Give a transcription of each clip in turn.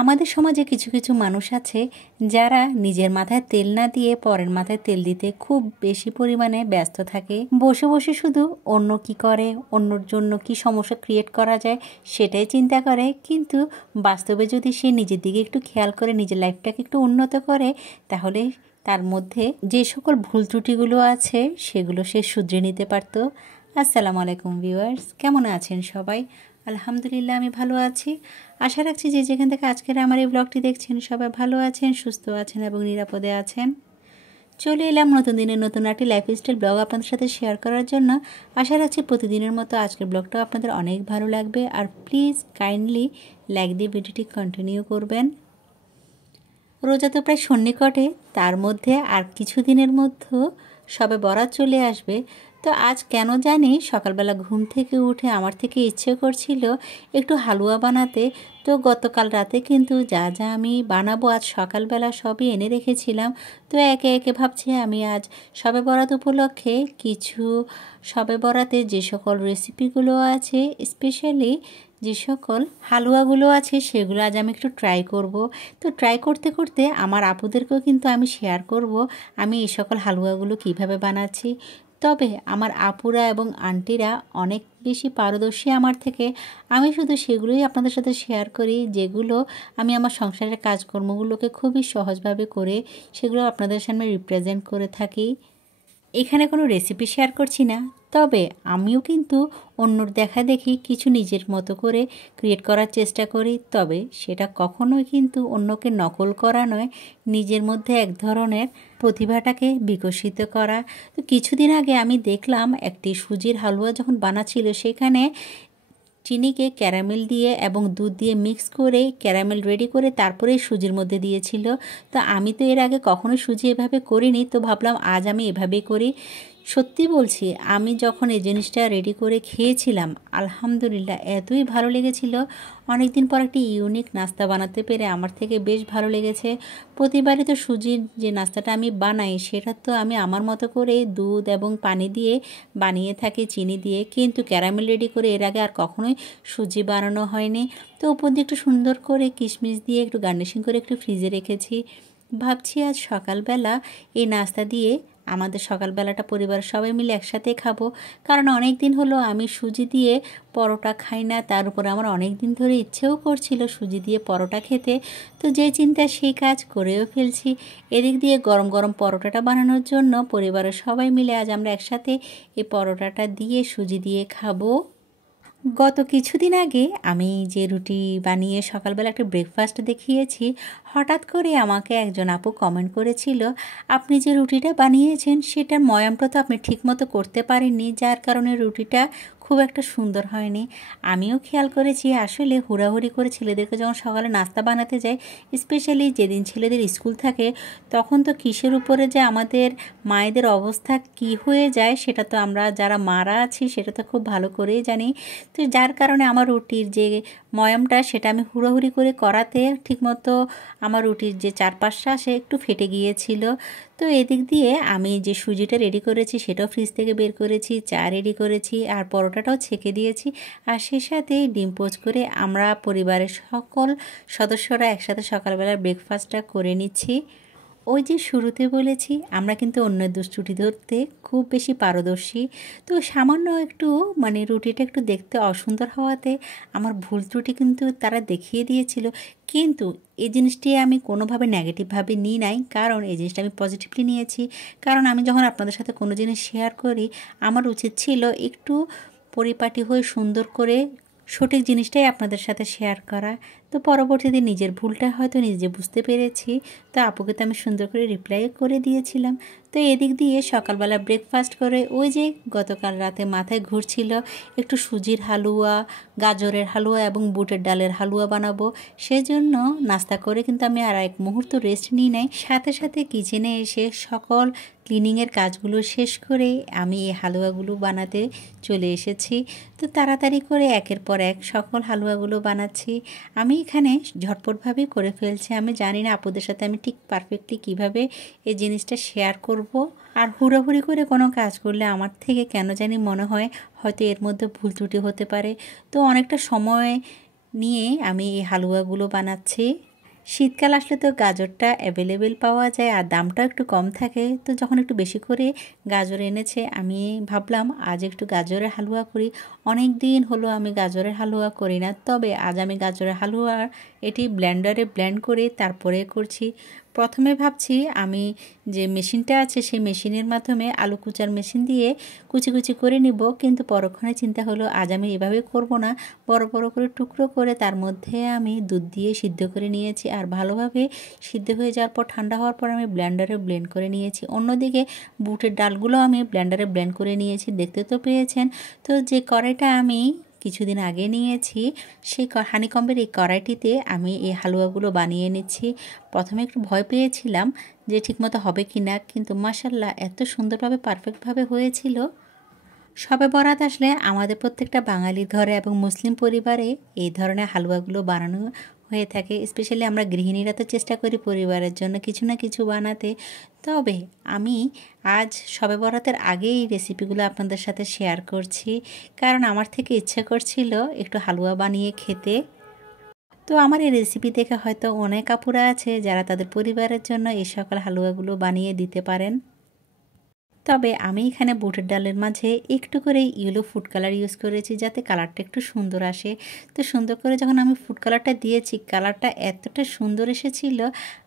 আমাদের সমাজে কিছু কিছু মানুষ আছে যারা নিজের মাথায় তেল না দিয়ে পরের মাথায় তেল দিতে খুব বেশি পরিমাণে ব্যস্ত থাকে। বসে বসে শুধু অন্য কি করে, অন্যর জন্য কি সমস্যা ক্রিয়েট করা যায় সেটাই চিন্তা করে। কিন্তু বাস্তবে যদি সে নিজের দিকে একটু খেয়াল করে নিজের লাইফটাকে একটু উন্নত করে, তাহলে তার মধ্যে যে সকল ভুল ত্রুটিগুলো আছে সেগুলো সে শুধরে নিতে পারত। আসসালামু আলাইকুম ভিউয়ার্স, কেমন আছেন সবাই? আলহামদুলিল্লাহ আমি ভালো আছি। আশা রাখছি যে যেখান থেকে আজকের আমার এই ব্লগটি দেখছেন সবাই ভালো আছেন, সুস্থ আছেন এবং নিরাপদে আছেন। চলে এলাম নতুন দিনের নতুন একটি লাইফস্টাইল ব্লগ আপনাদের সাথে শেয়ার করার জন্য। আশা রাখছি প্রতিদিনের মতো আজকের ব্লগটাও আপনাদের অনেক ভালো লাগবে। আর প্লিজ কাইন্ডলি লাইক দিয়ে ভিডিওটি কন্টিনিউ করবেন। রোজা তো প্রায় সন্নিকটে, তার মধ্যে আর কিছু দিনের মধ্যে সবে বরাত চলে আসবে। তো আজ কেন জানি সকালবেলা ঘুম থেকে উঠে আমার থেকে ইচ্ছে করছিল একটু হালুয়া বানাতে। তো গতকাল রাতে কিন্তু যা যা আমি বানাবো আজ সকালবেলা সবই এনে রেখেছিলাম। তো একে একে ভাবছি আমি আজ সবে বরাত উপলক্ষে কিছু সবে বরাতে যে সকল রেসিপিগুলো আছে, স্পেশালি যে সকল হালুয়াগুলো আছে সেগুলো আজ আমি একটু ট্রাই করব। তো ট্রাই করতে করতে আমার আপুদেরকেও কিন্তু আমি শেয়ার করব আমি এই সকল হালুয়াগুলো কিভাবে বানাচ্ছি। তবে আমার আপুরা এবং আন্টিরা অনেক বেশি পারদর্শী আমার থেকে। আমি শুধু সেগুলোই আপনাদের সাথে শেয়ার করি যেগুলো আমি আমার সংসারের কাজকর্মগুলোকে খুবই সহজভাবে করে সেগুলো আপনাদের সামনে রিপ্রেজেন্ট করে থাকি। এখানে কোনো রেসিপি শেয়ার করছি না, তবে আমিও কিন্তু অন্যর দেখা দেখি কিছু নিজের মতো করে ক্রিয়েট করার চেষ্টা করি। তবে সেটা কখনোই কিন্তু অন্যকে নকল করা নয়, নিজের মধ্যে এক ধরনের প্রতিভাটাকে বিকশিত করা। তো কিছুদিন আগে আমি দেখলাম একটি সুজির হালুয়া যখন বানাচ্ছিল, সেখানে চিনিকে ক্যারামেল দিয়ে এবং দুধ দিয়ে মিক্স করে ক্যারামেল রেডি করে তারপরে সুজির মধ্যে দিয়েছিল। তো আমি তো এর আগে কখনো সুজি এভাবে করিনি, তো ভাবলাম আজ আমি এভাবেই করি। সত্যি বলছি, আমি যখন এই জিনিসটা রেডি করে খেয়েছিলাম আলহামদুলিল্লাহ এতই ভালো লেগেছিল। অনেক দিন পর একটি ইউনিক নাস্তা বানাতে পেরে আমার থেকে বেশ ভালো লেগেছে। প্রতিবারই তো সুজির যে নাস্তাটা আমি বানাই সেটা তো আমি আমার মতো করে দুধ এবং পানি দিয়ে বানিয়ে থাকি, চিনি দিয়ে, কিন্তু ক্যারামেল রেডি করে এর আগে আর কখনোই সুজি বানানো হয়নি। তো উপর দিয়ে একটু সুন্দর করে কিশমিশ দিয়ে একটু গার্নিশিং করে একটু ফ্রিজে রেখেছি। ভাবছি আজ সকালবেলা এই নাস্তা দিয়ে আমাদের সকালবেলাটা পরিবারের সবাই মিলে একসাথে খাবো। কারণ অনেক দিন হলো আমি সুজি দিয়ে পরোটা খাই না, তার উপরে আমার অনেক দিন ধরে ইচ্ছেও করছিল সুজি দিয়ে পরোটা খেতে। তো যে চিন্তা সেই কাজ করেও ফেলছি। এদিক দিয়ে গরম গরম পরোটাটা বানানোর জন্য পরিবারের সবাই মিলে আজ আমরা একসাথে এই পরোটাটা দিয়ে সুজি দিয়ে খাবো। গত কিছুদিন আগে আমি যে রুটি বানিয়ে সকালবেলা একটা ব্রেকফাস্ট দেখিয়েছি, হঠাৎ করে আমাকে একজন আপু কমেন্ট করেছিল, আপনি যে রুটিটা বানিয়েছেন সেটার ময়ামটা তো আপনি ঠিকমতো করতে পারেননি, যার কারণে রুটিটা খুব একটা সুন্দর হয়নি। আমিও খেয়াল করেছি আসলে হুড়াহুড়ি করে ছেলেদেরকে যখন সকালে নাস্তা বানাতে যাই, স্পেশালি যেদিন ছেলেদের স্কুল থাকে, তখন তো কিসের উপরে যে আমাদের মায়েদের অবস্থা কি হয়ে যায় সেটা তো আমরা যারা মারা আছি সেটা তো খুব ভালো করেই জানি। তো যার কারণে আমার রুটির যে ময়ামটা সেটা আমি হুড়োহুড়ি করে করাতে ঠিকমতো আমার রুটির যে চারপাশটা সে একটু ফেটে গিয়েছিল। তো এদিক দিয়ে আমি যে সুজিটা রেডি করেছি সেটাও ফ্রিজ থেকে বের করেছি, চা রেডি করেছি, আর পরোটাটাও ছেঁকে দিয়েছি, আর সে সাথে ডিম পোচ করে আমরা পরিবারের সকল সদস্যরা একসাথে সকালবেলার ব্রেকফাস্টটা করে নিচ্ছি। ওই যে শুরুতে বলেছি আমরা কিন্তু অন্যের দুষ্টুটি ধরতে খুব বেশি পারদর্শী। তো সামান্য একটু রুটিটা একটু দেখতে অসুন্দর হওয়াতে আমার ভুল ত্রুটি কিন্তু তারা দেখিয়ে দিয়েছিল। কিন্তু এই জিনিসটি আমি কোনোভাবে নেগেটিভভাবে নিই নাই, কারণ এই জিনিসটা আমি পজিটিভলি নিয়েছি। কারণ আমি যখন আপনাদের সাথে কোনো জিনিস শেয়ার করি, আমার উচিত ছিল একটু পরিপাটি হয়ে সুন্দর করে সঠিক জিনিসটাই আপনাদের সাথে শেয়ার করা। তো পরবর্তীতে নিজের ভুলটা হয়তো নিজে বুঝতে পেরেছি। তো আপুকে তো আমি সুন্দর করে রিপ্লাই করে দিয়েছিলাম। তো এদিক দিয়ে সকালবেলা ব্রেকফাস্ট করে ওই যে গতকাল রাতে মাথায় ঘুরছিল একটু সুজির হালুয়া, গাজরের হালুয়া এবং বুটের ডালের হালুয়া বানাবো, সেজন্য নাস্তা করে কিন্তু আমি আর এক মুহূর্ত রেস্ট নিই নাই। সাথে সাথে কিচেনে এসে সকল ক্লিনিংয়ের কাজগুলো শেষ করে আমি এই হালুয়াগুলো বানাতে চলে এসেছি। তো তাড়াতাড়ি করে একের পর এক সকল হালুয়াগুলো বানাচ্ছি। আমি এখানে ঝটপটভাবেই করে ফেলছি। আমি জানি না আপুদের সাথে আমি ঠিক পারফেক্টলি কিভাবে এই জিনিসটা শেয়ার করব। আর হুড়োহুড়ি করে কোনো কাজ করলে আমার থেকে কেন জানি মনে হয় হয়তো এর মধ্যে ভুল ত্রুটি হতে পারে। তো অনেকটা সময় নিয়ে আমি এই হালুয়াগুলো বানাচ্ছি। শীতকাল আসলে তো গাজরটা অ্যাভেলেবেল পাওয়া যায় আর দামটাও একটু কম থাকে। তো যখন একটু বেশি করে গাজর এনেছে আমি ভাবলাম আজ একটু গাজরের হালুয়া করি। অনেক দিন হলো আমি গাজরের হালুয়া করি না, তবে আজ আমি গাজরের হালুয়া এটি ব্লেন্ডারে ব্লেন্ড করে তারপরে করছি। প্রথমে ভাবছি আমি যে মেশিনটা আছে সেই মেশিনের মাধ্যমে আলু কুচার মেশিন দিয়ে কুচি কুচি করে নিব, কিন্তু পরক্ষণে চিন্তা হলো আজ আমি এভাবে করব না, বড় বড় করে টুকরো করে তার মধ্যে আমি দুধ দিয়ে সিদ্ধ করে নিয়েছি। আর ভালোভাবে সিদ্ধ হয়ে যাওয়ার পর ঠান্ডা হওয়ার পর আমি ব্লেন্ডারে ব্লেন্ড করে নিয়েছি। অন্যদিকে বুটের ডালগুলো আমি ব্লেন্ডারে ব্লেন্ড করে নিয়েছি, দেখতে তো পেয়েছেন। তো যে কড়াইটা আমি কিছুদিন আগে নিয়েছি সেই হানিকম্বের এই কড়াইটিতে আমি এই হালুয়াগুলো বানিয়ে নিচ্ছি। প্রথমে একটু ভয় পেয়েছিলাম যে ঠিকমতো হবে কি না, কিন্তু মাশাআল্লাহ এত সুন্দরভাবে পারফেক্টভাবে হয়েছিল। শবে বরাত আসলে আমাদের প্রত্যেকটা বাঙালির ঘরে এবং মুসলিম পরিবারে এই ধরনের হালুয়াগুলো বানানো হয়ে থাকে। স্পেশালি আমরা গৃহিণীরা তো চেষ্টা করি পরিবারের জন্য কিছু না কিছু বানাতে। তবে আমি আজ শবে বরাতের আগেই এই রেসিপিগুলো আপনাদের সাথে শেয়ার করছি, কারণ আমার থেকে ইচ্ছা করছিল একটু হালুয়া বানিয়ে খেতে। তো আমার এই রেসিপি দেখে হয়তো অনেক আপুরা আছে যারা তাদের পরিবারের জন্য এই সকল হালুয়াগুলো বানিয়ে দিতে পারেন। তবে আমি এখানে বুটের ডালের মাঝে একটু করে ইয়েলো ফুড কালার ইউজ করেছি যাতে কালারটা একটু সুন্দর আসে। তো সুন্দর করে যখন আমি ফুড কালারটা দিয়েছি, কালারটা এতটা সুন্দর এসেছিল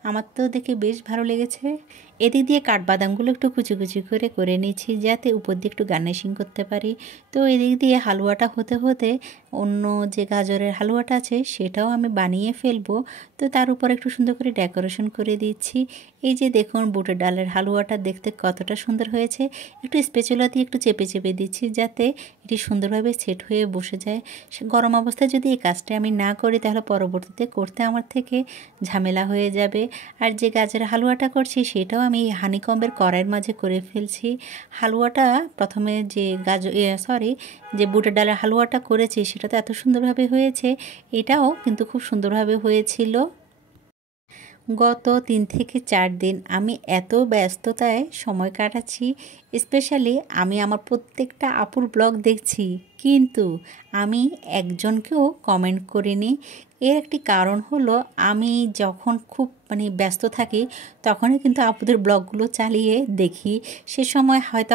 আমার তো দেখে বেশ ভালো লেগেছে। এদিক দিয়ে কাঠবাদামগুলো একটু কুচি কুচি করে নিয়েছি যাতে উপর দিয়ে একটু গার্নিশিং করতে পারি। তো এদিক দিয়ে হালুয়াটা হতে হতে অন্য যে গাজরের হালুয়াটা আছে সেটাও আমি বানিয়ে ফেলবো। তো তার উপর একটু সুন্দর করে ডেকোরেশন করে দিচ্ছি। এই যে দেখুন বুটের ডালের হালুয়াটা দেখতে কতটা সুন্দর হয়েছে। একটু স্প্যাচুলা দিয়ে একটু চেপে চেপে দিচ্ছি যাতে এটি সুন্দরভাবে সেট হয়ে বসে যায়। গরম অবস্থায় যদি এই কাজটা আমি না করি তাহলে পরবর্তীতে করতে আমার থেকে ঝামেলা হয়ে যাবে। আর যে গাজরের হালুয়াটা করছি সেটাও আমি হানিকম্বের কড়াইয়ের মাঝে করে ফেলছি। হালুয়াটা প্রথমে যে যে বুটের ডালের হালুয়াটা করেছি সেটা তো এত সুন্দরভাবে হয়েছে, এটাও কিন্তু খুব সুন্দরভাবে হয়েছিল। গত 3 থেকে 4 দিন আমি এত ব্যস্ততায় সময় কাটাচ্ছি। স্পেশালি আমি আমার প্রত্যেকটা আপুর ব্লগ দেখছি, কিন্তু আমি একজনকেও কমেন্ট করিনি। এর একটি কারণ হলো আমি যখন খুব ব্যস্ত থাকি তখনই কিন্তু আপুদের ব্লগগুলো চালিয়ে দেখি। সে সময় হয়তো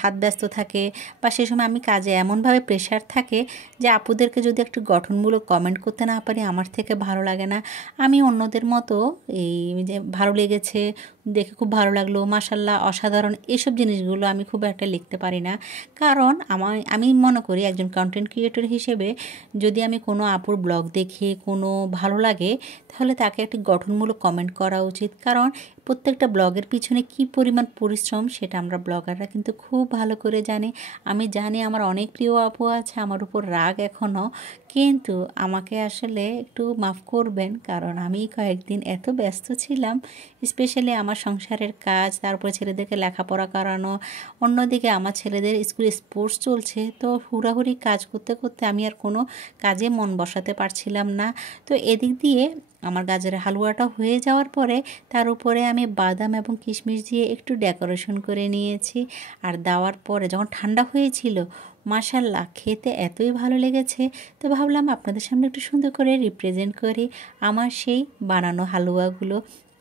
হাত ব্যস্ত থাকে বা সে সময় আমি কাজে এমনভাবে প্রেশার থাকে যে আপুদেরকে যদি একটু গঠনমূলক কমেন্ট করতে না পারি আমার থেকে ভালো লাগে না। আমি অন্যদের মতো এই যে ভালো লেগেছে, দেখে খুব ভালো লাগলো, মাশাআল্লাহ, অসাধারণ, এসব জিনিসগুলো আমি খুব একটা লিখতে পারি না। কারণ আমি মনে করি একজন কন্টেন্ট ক্রিয়েটর হিসেবে যদি আমি কোনো আপুর ব্লগ দেখি কোনো ভালো লাগে তাহলে তাকে একটি গঠনমূলক কমেন্ট করা উচিত। কারণ প্রত্যেকটা ব্লগের পিছনে কি পরিমাণ পরিশ্রম সেটা আমরা ব্লগাররা কিন্তু খুব ভালো করে জানি। আমি জানি আমার অনেক প্রিয় আপু আছে আমার উপর রাগ এখনও, কিন্তু আমাকে আসলে একটু মাফ করবেন কারণ আমি কয়েকদিন এত ব্যস্ত ছিলাম। স্পেশালি আমার সংসারের কাজ, তারপরে ছেলেদেরকে লেখাপড়া করানো, অন্যদিকে আমার ছেলেদের স্কুলে স্পোর্টস চলছে। তো হুড়াহুড়ি কাজ করতে করতে আমি আর কোনো কাজে মন বসাতে পারছিলাম না। তো এদিক দিয়ে আমার গাজরের হালুয়াটা হয়ে যাওয়ার পরে তার উপরে আমি বাদাম এবং কিশমিশ দিয়ে একটু ডেকোরেশন করে নিয়েছি। আর দেওয়ার পরে যখন ঠান্ডা হয়েছিল মাশাআল্লাহ খেতে এতই ভালো লেগেছে। তো ভাবলাম আপনাদের সামনে একটু সুন্দর করে রিপ্রেজেন্ট করি আমার সেই বানানো হালুয়াগুলো।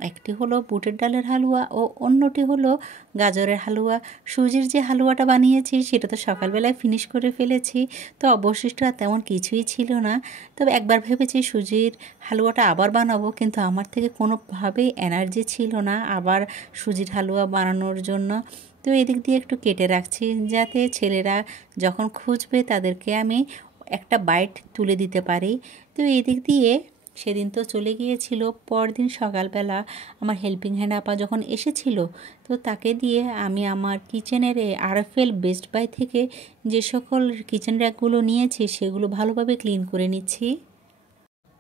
একটি হলো বুটের ডালের হালুয়া ও অন্যটি হলো গাজরের হালুয়া। সুজির যে হালুয়াটা বানিয়েছি সেটা তো সকালবেলায় ফিনিশ করে ফেলেছি, তো অবশিষ্ট আর তেমন কিছুই ছিল না। তবে একবার ভেবেছি সুজির হালুয়াটা আবার বানাবো, কিন্তু আমার থেকে কোনোভাবেই এনার্জি ছিল না আবার সুজির হালুয়া বানানোর জন্য। তো এদিক দিয়ে একটু কেটে রাখছি যাতে ছেলেরা যখন খুঁজবে তাদেরকে আমি একটা বাইট তুলে দিতে পারি। তো এদিক দিয়ে সেদিন তো চলে গিয়েছিল, পরদিন সকালবেলা আমার হেল্পিং হ্যান্ড আপা যখন এসেছিল তো তাকে দিয়ে আমি আমার কিচেনের আরএফএল বেস্ট বাই থেকে যে সকল কিচেন র্যাকগুলো নিয়েছি সেগুলো ভালোভাবে ক্লিন করে নিচ্ছি।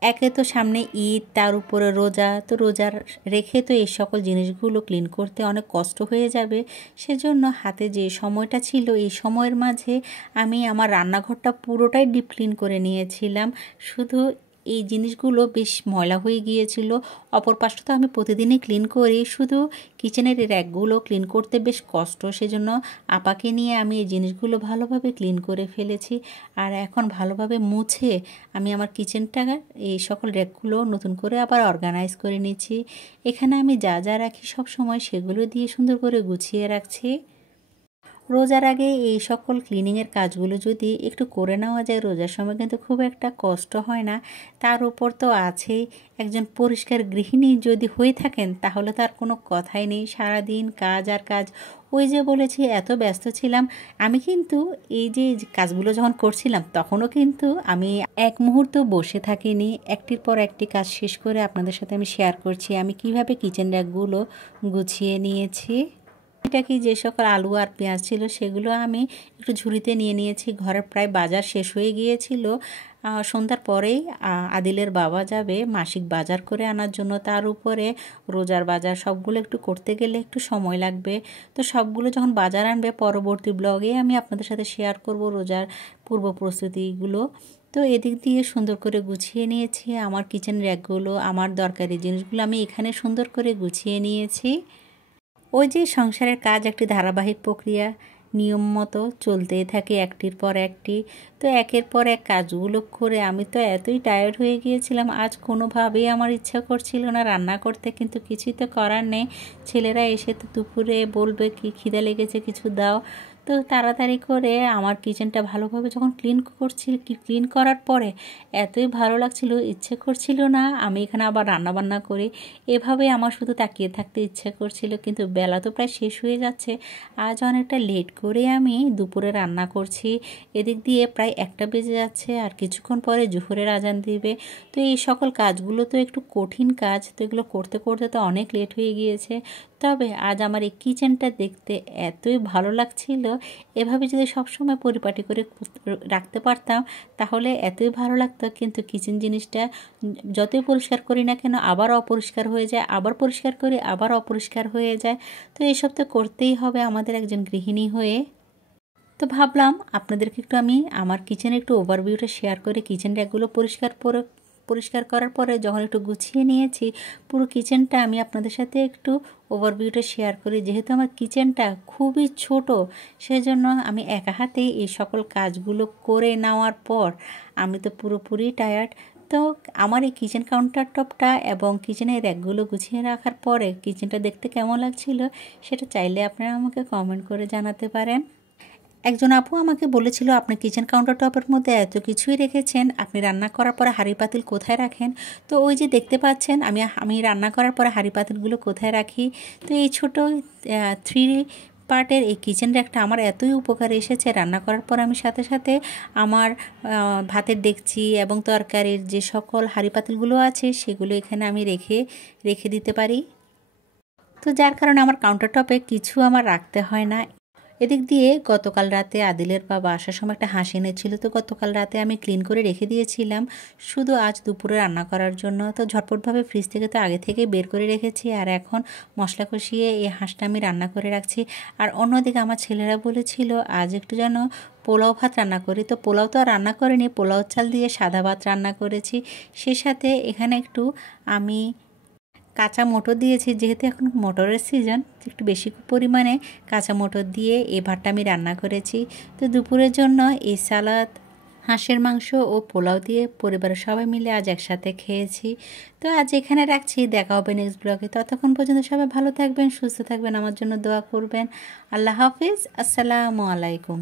একে তো সামনে ঈদ, তার উপরে রোজা, তো রোজার রেখে তো এই সকল জিনিসগুলো ক্লিন করতে অনেক কষ্ট হয়ে যাবে। সেজন্য হাতে যে সময়টা ছিল এই সময়ের মাঝে আমি আমার রান্নাঘরটা পুরোটাই ডিপ ক্লিন করে নিয়েছিলাম। শুধু এই জিনিসগুলো বেশ ময়লা হয়ে গিয়েছিল। অপর পাশটা তো আমি প্রতিদিনই ক্লিন করি, শুধু কিচেনের এই র্যাকগুলো ক্লিন করতে বেশ কষ্ট, সেজন্য আপাকে নিয়ে আমি এই জিনিসগুলো ভালোভাবে ক্লিন করে ফেলেছি। আর এখন ভালোভাবে মুছে আমি আমার কিচেনটা এই সকল র্যাকগুলো নতুন করে আবার অর্গানাইজ করে নিচ্ছি। এখানে আমি যা যা রাখি সব সময় সেগুলো দিয়ে সুন্দর করে গুছিয়ে রাখছি। রোজার আগে এই সকল ক্লিনিংয়ের কাজগুলো যদি একটু করে নেওয়া যায়, রোজার সময় কিন্তু খুব একটা কষ্ট হয় না। তার উপর তো আছেই, একজন পরিষ্কার গৃহিণী যদি হয়ে থাকেন তাহলে তো আর কোনো কথাই নেই, সারাদিন কাজ আর কাজ। ওই যে বলেছি এত ব্যস্ত ছিলাম আমি, কিন্তু এই যে কাজগুলো যখন করছিলাম তখনও কিন্তু আমি এক মুহূর্ত বসে থাকিনি। একটির পর একটি কাজ শেষ করে আপনাদের সাথে আমি শেয়ার করছি আমি কিভাবে কিচেন র্যাকগুলো গুছিয়ে নিয়েছি। এটা কি যে সকল আলু আর পেঁয়াজ ছিল সেগুলো আমি একটু ঝুড়িতে নিয়ে নিয়েছি। ঘরের প্রায় বাজার শেষ হয়ে গিয়েছিল। সন্ধ্যার পরেই আদিলের বাবা যাবে মাসিক বাজার করে আনার জন্য। তার উপরে রোজার বাজার সবগুলো একটু করতে গেলে একটু সময় লাগবে। তো সবগুলো যখন বাজার আনবে পরবর্তী ব্লগে আমি আপনাদের সাথে শেয়ার করব রোজার পূর্ব প্রস্তুতিগুলো। তো এদিক দিয়ে সুন্দর করে গুছিয়ে নিয়েছি আমার কিচেন র্যাকগুলো, আমার দরকারি জিনিসগুলো আমি এখানে সুন্দর করে গুছিয়ে নিয়েছি। ওই যে সংসারের কাজ একটি ধারাবাহিক প্রক্রিয়া, নিয়ম মতো চলতেই থাকে একটির পর একটি। তো একের পর এক কাজগুলো করে আমি তো এতই টায়ার্ড হয়ে গিয়েছিলাম, আজ কোনোভাবেই আমার ইচ্ছা করছিল না রান্না করতে, কিন্তু কিছুই তো করার নেই। ছেলেরা এসে তো দুপুরে বলবে কি খিদে লেগেছে কিছু দাও। তো তাড়াতাড়ি করে আমার কিচেনটা ভালোভাবে যখন ক্লিন করার পরে এতই ভালো লাগছিল, ইচ্ছে করছিল না আমি এখানে আবার রান্নাবান্না করি। এভাবে আমার শুধু তাকিয়ে থাকতে ইচ্ছে করছিল, কিন্তু বেলা তো প্রায় শেষ হয়ে যাচ্ছে। আজ অনেকটা লেট করে আমি দুপুরে রান্না করছি। এদিক দিয়ে প্রায় 1টা বেজে যাচ্ছে, আর কিছুক্ষণ পরে জোহরের আজান দিবে। তো এই সকল কাজগুলো তো একটু কঠিন কাজ, তো এগুলো করতে করতে তো অনেক লেট হয়ে গিয়েছে। তবে আজ আমার এই কিচেনটা দেখতে এতই ভালো লাগছিল। এভাবে যদি সবসময় পরিপাটি করে রাখতে পারতাম তাহলে এতই ভালো লাগতো। কিন্তু কিচেন জিনিসটা যতই পরিষ্কার করি না কেন আবার অপরিষ্কার হয়ে যায়, আবার পরিষ্কার করি আবার অপরিষ্কার হয়ে যায়। তো এসব তো করতেই হবে আমাদের একজন গৃহিণী হয়ে। তো ভাবলাম আপনাদেরকে একটু আমি আমার কিচেনের একটু ওভারভিউটা শেয়ার করে কিচেন র্যাকগুলো পরিষ্কার করার পরে যখন একটু গুছিয়ে নিয়েছি পুরো কিচেনটা আমি আপনাদের সাথে একটু ওভারভিউটা শেয়ার করি। যেহেতু আমার কিচেনটা খুবই ছোট, সেজন্য আমি একা হাতে এই সকল কাজগুলো করে নেওয়ার পর আমি তো পুরোপুরি টায়ার্ড। তো আমার এই কিচেন কাউন্টার টপটা এবং কিচেনের র্যাকগুলো গুছিয়ে রাখার পরে কিচেনটা দেখতে কেমন লাগছিল সেটা চাইলে আপনারা আমাকে কমেন্ট করে জানাতে পারেন। একজন আপু আমাকে বলেছিল আপনি কিচেন কাউন্টার টপের মধ্যে এত কিছুই রেখেছেন, আপনি রান্না করার পরে হাঁড়ি পাতিল কোথায় রাখেন? তো ওই যে দেখতে পাচ্ছেন আমি রান্না করার পরে হাঁড়ি পাতিলগুলো কোথায় রাখি। তো এই ছোট 3 পার্টের এই কিচেন র্যাকটা আমার এতই উপকারে এসেছে, রান্না করার পর আমি সাথে সাথে আমার ভাতের ডেকচি এবং তরকারির যে সকল হাঁড়ি পাতিলগুলো আছে সেগুলো এখানে আমি রেখে দিতে পারি। তো যার কারণে আমার কাউন্টার টপে কিছু আমার রাখতে হয় না। এদিক দিয়ে গতকাল রাতে আদিলের বাবা আসার সময় একটা হাঁস এনেছিল, তো গতকাল রাতে আমি ক্লিন করে রেখে দিয়েছিলাম শুধু আজ দুপুরে রান্না করার জন্য। তো ঝটপটভাবে ফ্রিজ থেকে তো আগে থেকেই বের করে রেখেছি, আর এখন মশলা কষিয়ে এই হাঁসটা আমি রান্না করে রাখছি। আর অন্যদিকে আমার ছেলেরা বলেছিল আজ একটু যেন পোলাও ভাত রান্না করি, তো পোলাও তো আর রান্না করিনি, পোলাও চাল দিয়ে সাদা ভাত রান্না করেছি। সে সাথে এখানে একটু আমি কাঁচা মটর দিয়েছি, যেহেতু এখন মটরের সিজন একটু বেশি পরিমাণে কাঁচা মটর দিয়ে এই ভাতটা আমি রান্না করেছি। তো দুপুরের জন্য এই সালাদ, হাঁসের মাংস ও পোলাও দিয়ে পরিবারের সবাই মিলে আজ একসাথে খেয়েছি। তো আজ এখানে রাখছি, দেখা হবে নেক্সট ব্লগে। ততক্ষণ পর্যন্ত সবাই ভালো থাকবেন, সুস্থ থাকবেন, আমার জন্য দোয়া করবেন। আল্লাহ হাফিজ, আসসালামু আলাইকুম।